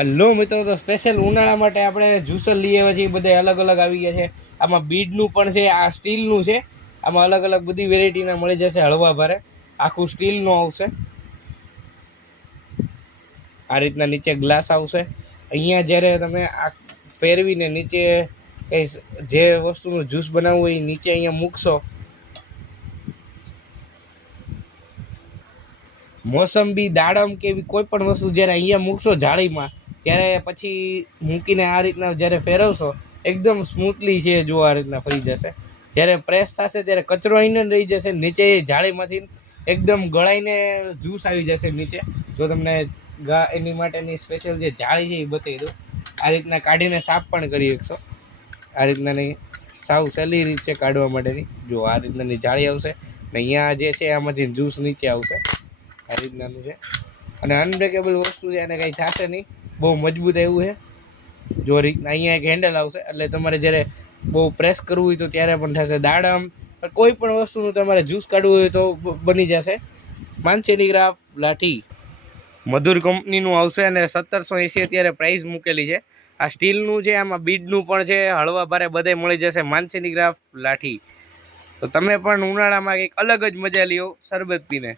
Hello મિત્રો, તો special ઉનાળા માટે આપણે જ્યુસર લઈ આવ્યા છીએ. બધા અલગ અલગ આવી ગયા છે. આમાં બીડનું પણ છે, આ સ્ટીલનું છે. આમાં અલગ અલગ બધી વેરાયટીના મળી જશે. હળવા ભારે આખું સ્ટીલનું આવશે. આ રીતના નીચે ગ્લાસ આવશે. અહીંયા જ્યારે તમે આ ફેરવીને નીચે કંઈ જે વસ્તુનું જ્યુસ બનાવવું હોય એ નીચે અહીંયા મૂકશો. મોસંબી, દાડમ કે એવી કોઈ પણ વસ્તુ જ્યારે અહીંયા મૂકશો જાળીમાં, ત્યારે પછી મૂકીને આ રીતના જ્યારે ફેરવશો એકદમ સ્મૂથલી છે. જો આ રીતના ફરી જશે. જ્યારે પ્રેસ થશે ત્યારે કચરો અહીંયા રહી જશે. નીચે એ જાળીમાંથી એકદમ ગળાઈને જ્યુસ આવી જશે નીચે. જો તમને એની માટેની સ્પેશિયલ જે જાળી છે એ બતાવી દઉં. આ રીતના કાઢીને સાફ પણ કરી શકશો. આ રીતનાની સાવ સહેલી રીત છે કાઢવા માટેની. જો આ રીતનાની જાળી આવશે ને અહીંયા જે છે આમાંથી જ્યુસ નીચે આવશે. આ રીતનાનું છે અને અનબ્રેકેબલ વસ્તુ છે, અને કંઈ થશે નહીં. બહુ મજબૂત એવું છે. જો રીતના અહીંયા એક હેન્ડલ આવશે, એટલે તમારે જ્યારે બહુ પ્રેસ કરવું હોય તો ત્યારે પણ થશે. દાડમ કોઈ પણ વસ્તુનું તમારે જ્યુસ કાઢવું હોય તો બની જશે. માનસેની ગ્રાફ લાઠી મધુર કંપનીનું આવશે અને 1780 અત્યારે પ્રાઇસ મૂકેલી છે. આ સ્ટીલનું છે, આમાં બીડનું પણ છે, હળવા ભારે બધે મળી જશે. માનસેની ગ્રાફ લાઠી. તો તમે પણ ઉનાળામાં કંઈક અલગ જ મજા લ્યો શરબત પીને.